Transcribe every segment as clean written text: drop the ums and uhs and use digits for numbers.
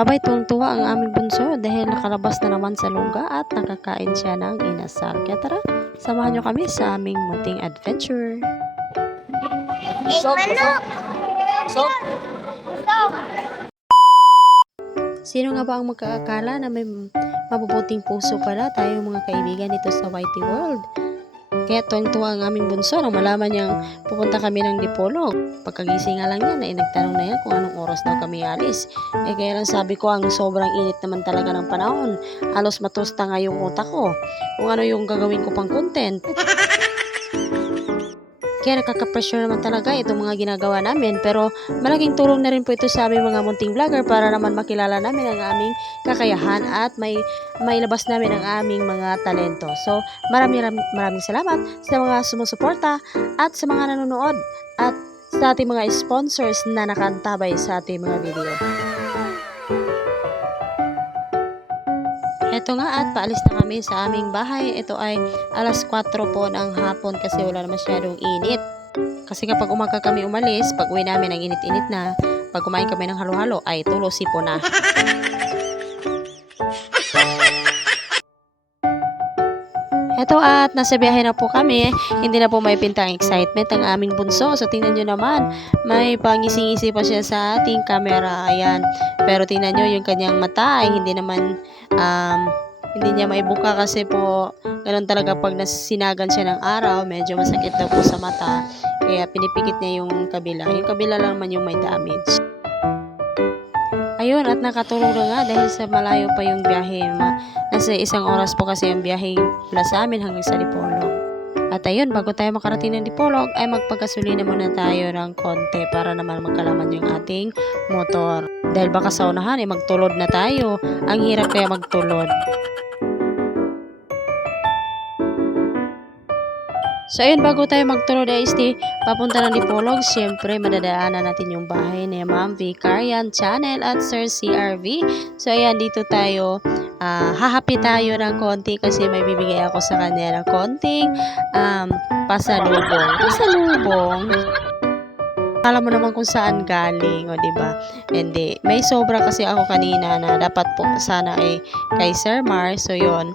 Abay, tuwang-tuwa ang aming bunso dahil nakalabas na naman sa lungga at nakakain siya ng inasal. Kaya tara, samahan nyo kami sa aming munting adventure. Sino nga ba ang magkakakala na may mabubuting puso pala tayo mga kaibigan dito sa Whitey World? Kaya tuwang-tuwa ang aming bunso nang malaman niyang pupunta kami ng Dipolog. Pagkagising nga lang yan, nagtanong na yan kung anong oras daw kami alis. Kaya lang sabi ko, ang sobrang init naman talaga ng panahon. Halos matusta nga yung utak ko kung ano yung gagawin ko pang content. Kaya nakaka-pressure naman talaga itong mga ginagawa namin, pero malaking tulong na rin po ito sa aming mga munting vlogger para naman makilala namin ang aming kakayahan at mailabas namin ang aming mga talento. So maraming salamat sa mga sumusuporta at sa mga nanonood at sa ating mga sponsors na nakantabay sa ating mga video. Ito nga at paalis na kami sa aming bahay. Ito ay alas 4 po ng hapon kasi wala na masyadong init. Kasi kapag umaga kami umalis, pag uwi namin ang init-init na, pag kumain kami ng halo-halo ay tulo sipo na. Ito at nasa biyahe na po kami, hindi na po may pintang excitement ang aming bunso. So tingnan nyo naman, may pangisi-ngisi pa siya sa ating camera. Ayan. Pero tingnan nyo yung kanyang mata ay hindi naman, hindi niya maibuka kasi po, ganun talaga pag nasinagan siya ng araw, medyo masakit daw po sa mata. Kaya pinipikit niya yung kabila. Yung kabila lang naman yung may damage. Ayun, at nakatulog na nga dahil sa malayo pa yung biyahe. Nasa 1 oras po kasi ang biyahe mula sa amin hanggang sa Dipolog. At ayun, bago tayo makarating ng Dipolog, ay magpagasolina muna tayo ng konti para naman magkalaman yung ating motor. Dahil baka sa unahan, ay magtulod na tayo. Ang hirap kaya magtulod. So ayun, bago tayo magtulod ay papunta ng Dipolog, syempre madadaanan natin yung bahay ni Ma'am Vicarian Channel at Sir CRV. So ayan, dito tayo, hahapi tayo ng konti kasi may bibigay ako sa kanya ng konting pasalubong. Pasalubong. Alam mo naman kung saan galing, o diba? Hindi. May sobra kasi ako kanina na dapat po sana ay kay Sir Mar. So yun,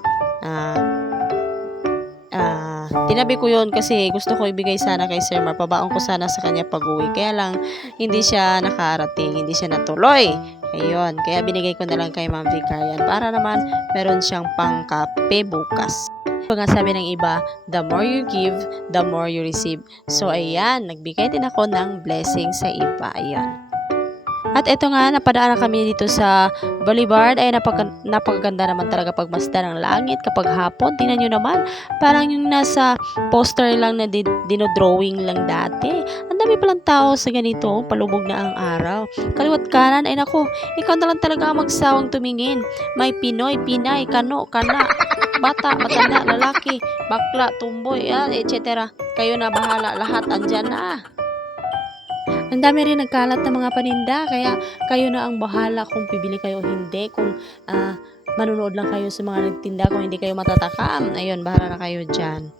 tinabi ko yun kasi gusto ko ibigay sana kay Sir Mar. Pabaon ko sana sa kanya pag-uwi. Kaya lang, hindi siya nakarating. Hindi siya natuloy. Ayun. Kaya binigay ko na lang kay Ma'am Vicarian para naman meron siyang pangkape bukas. Nga sabi ng iba, the more you give, the more you receive. So, ayan. Nagbigay din ako ng blessing sa iba. Ayan. At eto nga, napadaan kami dito sa Boulevard. Ay napakaganda naman talaga pagmasdan ng langit kapag hapon. Tingnan nyo naman, parang yung nasa poster lang na dinodrawing lang dati. Ang dami palang tao sa ganito, palubog na ang araw. Kaliwat kanan, ay naku, ikaw na lang talaga ang magsawang tumingin. May Pinoy, Pinay, Kano, Kana, bata, matanda, lalaki, bakla, tumboy, etc. Kayo na bahala, lahat andyan na. Ang dami rin nagkalat ng mga paninda, kaya kayo na ang bahala kung pibili kayo o hindi, kung manonood lang kayo sa mga nagtinda, kung hindi kayo matatakam, ayun, bahala na kayo dyan.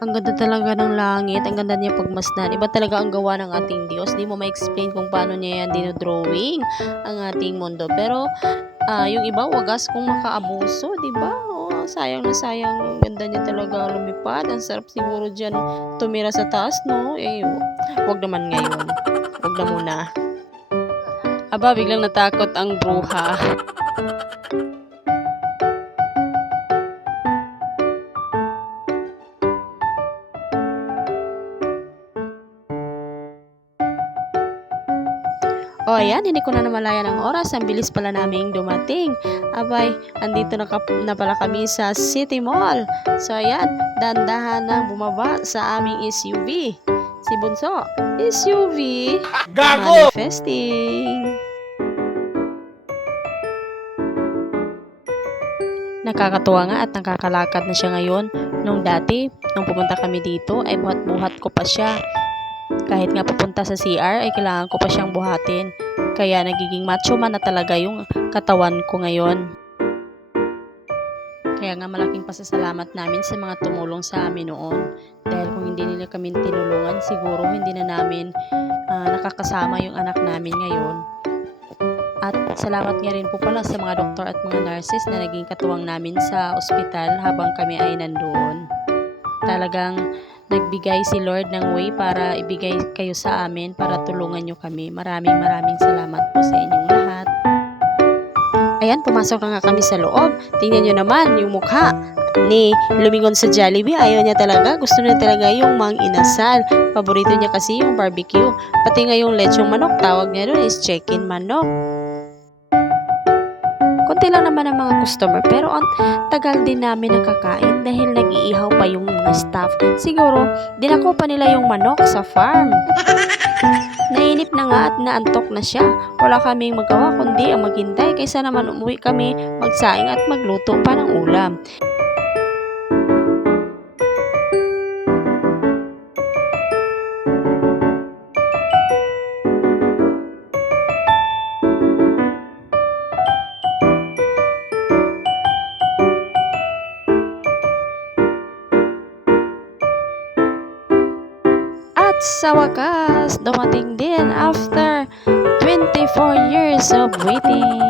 Ang ganda talaga ng langit, ang ganda niya pagmasdan. Iba talaga ang gawa ng ating Diyos. Di mo ma-explain kung paano niya yan dinodrawing ang ating mundo. Pero yung iba, wagas kung makaabuso, di ba? Sayang na sayang. Ang ganda niya talaga lumipad. Ang sarap siguro dyan tumira sa taas, no? Wag naman ngayon. Wag na muna. Aba, biglang natakot ang bruha. O ayan, hindi ko na namalayan ang oras. Ang bilis pala naming dumating. Abay, andito na pala kami sa City Mall. So ayan, dandahan na bumaba sa aming SUV. Si Bunso, SUV, Gago! Manifesting. Nakakatuwa nga at nakakalakad na siya ngayon. Nung dati, nung pumunta kami dito, ay buhat-buhat ko pa siya. Kahit nga pupunta sa CR, ay kailangan ko pa siyang buhatin. Kaya nagiging macho man na talaga yung katawan ko ngayon. Kaya nga malaking pasasalamat namin sa mga tumulong sa amin noon. Dahil kung hindi nila kami tinulungan, siguro hindi na namin nakakasama yung anak namin ngayon. At salamat nga rin po pala sa mga doktor at mga nurses na naging katuwang namin sa ospital habang kami ay nandoon. Talagang nagbigay si Lord ng way para ibigay kayo sa amin para tulungan nyo kami. Maraming salamat po sa inyong lahat. Ayan, pumasok na nga kami sa loob. Tingnan nyo naman yung mukha ni Lumingon sa Jollibee. Ayaw niya talaga. Gusto niya talaga yung mang inasal. Paborito niya kasi yung barbecue. Pati nga yung lechong manok, tawag niya doon is chicken manok. Konti lang naman ang mga customer pero ang tagal din namin nakakain dahil nag-iihaw pa yung mga staff. Siguro, dinako pa nila yung manok sa farm. Nainip na nga at naantok na siya. Wala kaming magawa kundi ang maghintay kaysa naman umuwi kami, magsaing at magluto pa ng ulam. Sa wakas, dumating din after 24 years of waiting.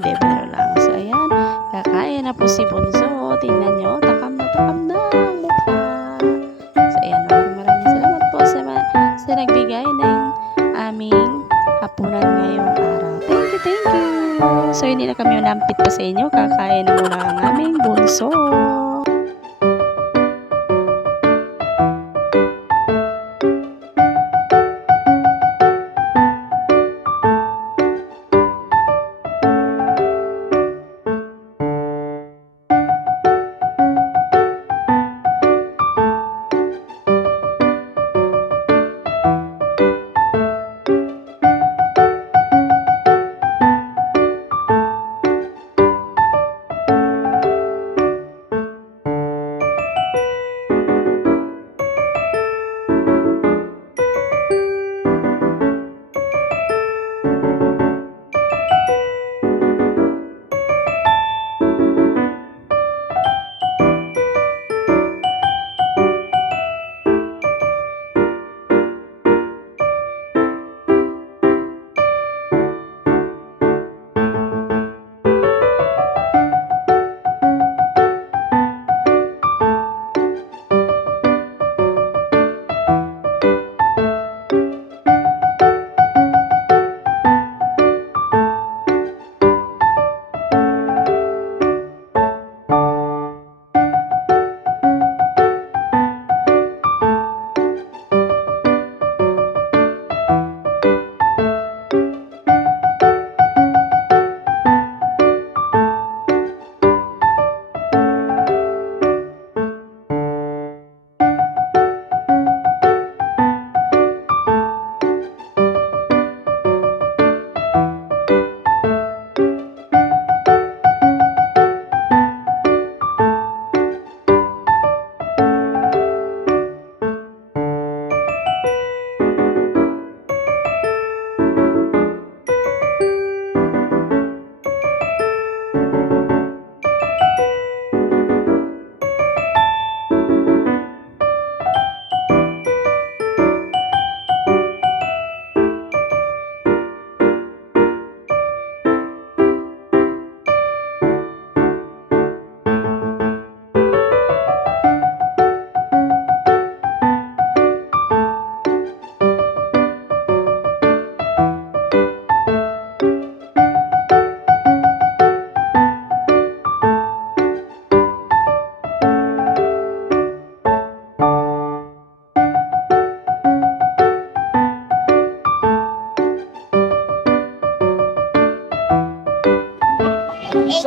De, pero lang. So, ayan. Kakain na po si Bunso. Tingnan nyo. Takam na ang mukha. So, ayan. Maraming salamat po sa nagbigay ng aming hapunan ngayong araw. Thank you. So, hindi na kami unampit pa sa inyo. Kakain na muna ang aming Bunso.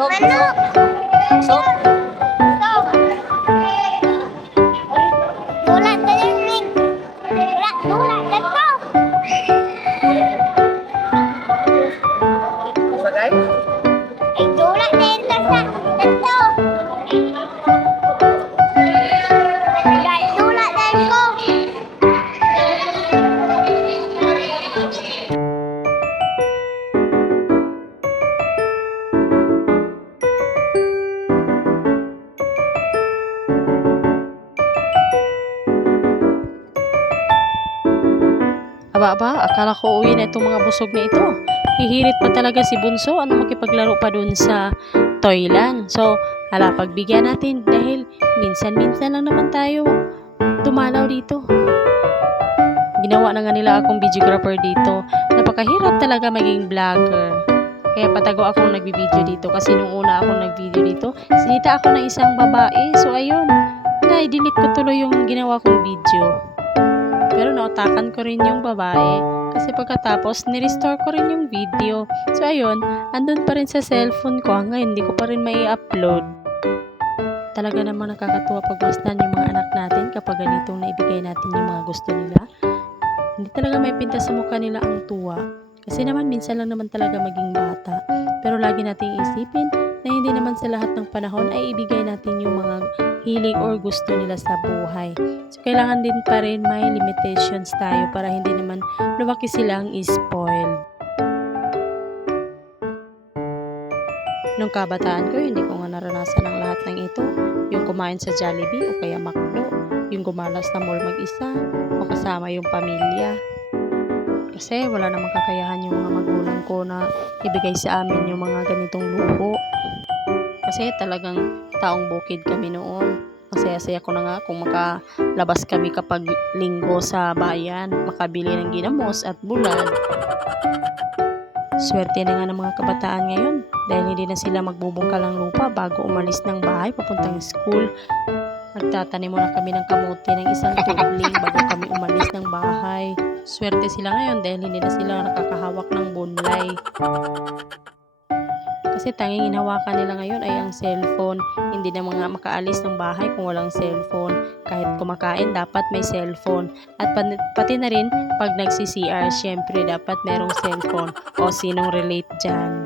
Manok! So, Tulad na yan, Nick! Tulad na to! bagay? Ay, tulad na ito sa ito! Dahil tulad na ito! Aba, akala ko uwi na itong mga busog na ito. Hihirit pa talaga si Bunso. Ano makipaglaro pa dun sa toylan. So, hala, pagbigyan natin dahil minsan-minsan lang naman tayo dumalaw dito. Ginawa na nga nila akong videographer dito. Napakahirap talaga maging vlogger. Kaya patago akong nagbibideo dito kasi nung una akong nagvideo dito, sinita ako ng isang babae. So, ayun, na-delete ko tuloy yung ginawa kong video. Pero nautakan ko rin yung babae kasi pagkatapos nirestore ko rin yung video. So ayun, andun pa rin sa cellphone ko hanggang hindi ko pa rin mai-upload. Talaga namang nakakatuwa pagmasdan yung mga anak natin kapag ganitong naibigay natin yung mga gusto nila. Hindi talaga may pinta sa mukha nila ang tuwa. Kasi naman minsan lang naman talaga maging bata. Pero lagi nating isipin na hindi naman sa lahat ng panahon ay ibigay natin yung mga hilig or gusto nila sa buhay. So, kailangan din pa rin may limitations tayo para hindi naman lumaki silang spoiled. Nung kabataan ko, hindi ko nga naranasan ang lahat ng ito. Yung kumain sa Jollibee o kaya McDo. Yung gumalas na mall mag-isa o kasama yung pamilya. Kasi wala namang kakayahan yung mga magulang ko na ibigay sa amin yung mga ganitong luho. Kasi talagang taong bukid kami noon. Masaya-saya ko na nga kung makalabas kami kapag linggo sa bayan, makabili ng ginamos at bulad. Swerte na nga ng mga kabataan ngayon dahil hindi na sila magbubungkal ng lupa bago umalis ng bahay papuntang school. Nagtatanim muna kami ng kamote ng isang tubling bago kami umalis ng bahay. Swerte sila ngayon dahil hindi na sila nakakahawak ng bunlay. Kasi tanging hinawakan nila ngayon ay ang cellphone. Hindi na mga makaalis ng bahay kung walang cellphone. Kahit kumakain, dapat may cellphone. At pati na rin, pag nagsi-CR, syempre dapat merong cellphone. O sinong relate dyan?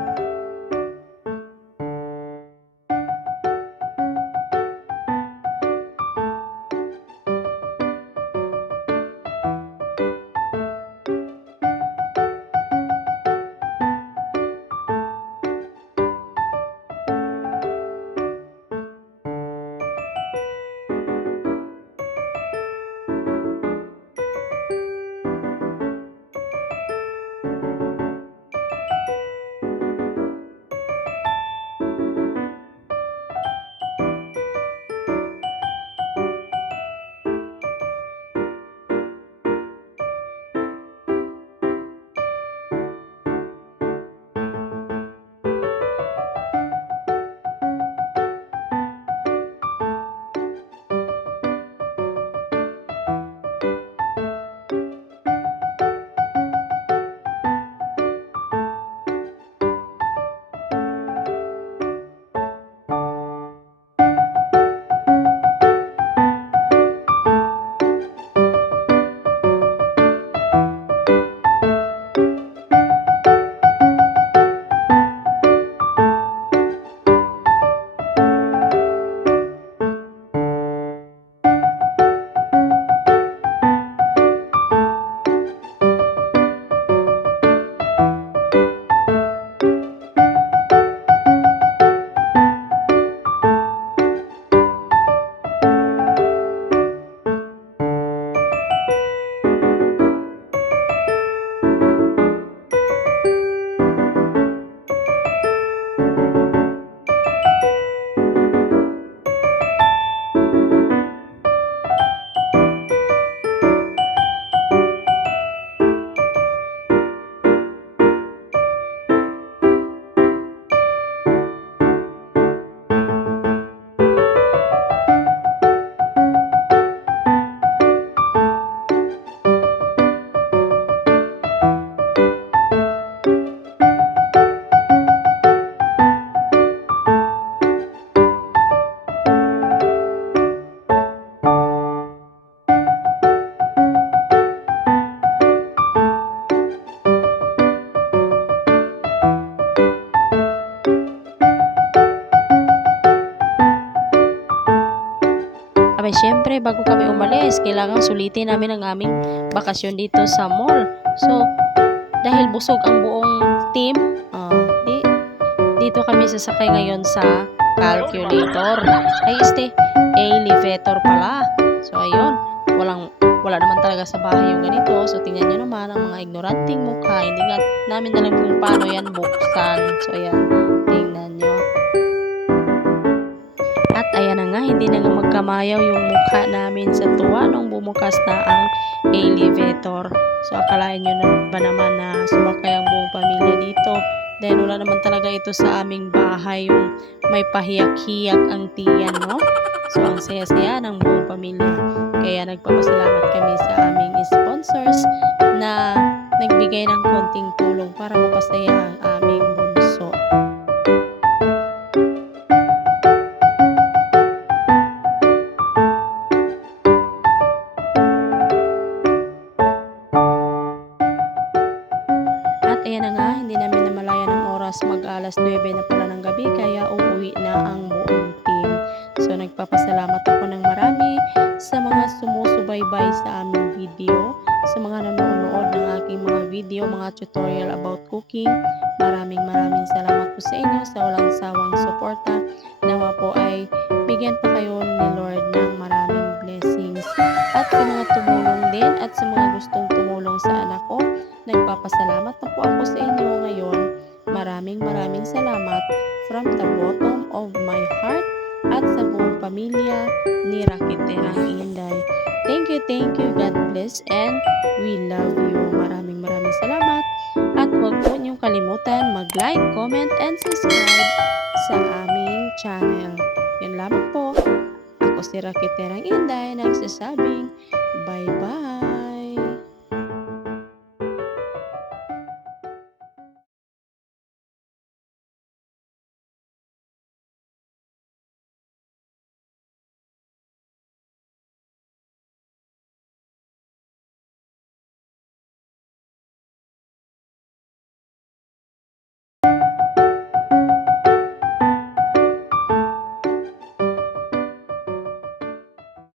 Abay, syempre, bago kami umalis, kailangan sulitin namin ang aming bakasyon dito sa mall. So, dahil busog ang buong team, dito kami sasakay ngayon sa calculator. Ay, elevator pala. So, ayun, wala naman talaga sa bahay yung ganito. So, tingnan nyo naman ang mga ignoranting mukha. Hindi nga namin alam kung paano yan buksan. So, ayan, tingnan nyo. At ayan na nga, hindi na nga magkamayaw yung mukha namin sa tuwa nung bumukas na ang elevator. So, akalain nyo na ba naman na sumakay ang buong pamilya dito? Dahil wala naman talaga ito sa aming bahay, yung may pahiyak-hiyak ang tiyan, no? So, ang saya-saya ng buong pamilya. Kaya nagpapasalamat kami sa aming sponsors na nagbigay ng konting tulong para mapasaya ang aming bunso. At ayan na nga, hindi namin namalayan ng oras, mag-alas 9 na pala ng gabi, kaya uuwi na ang buong team. So, nagpapasalamat ako ng marami sa mga sumusubaybay sa aming video, sa mga nanonood ng aking mga video, mga tutorial about cooking. Maraming salamat po sa inyo sa walang sawang suporta. Nawa po ay bigyan pa kayo ni Lord ng maraming blessings. At sa mga tumulong din at sa mga gustong tumulong sa anak ko, nagpapasalamat na po ako sa inyo ngayon. Maraming salamat from the bottom of my heart at sa buong pamilya ni Rakiterang Inday. Thank you, God bless, and we love you. Maraming salamat. At huwag po niyong kalimutan mag-like, comment, and subscribe sa aming channel. Yan lamang po. Ako si Rakiterang Inday, nagsasabing bye-bye.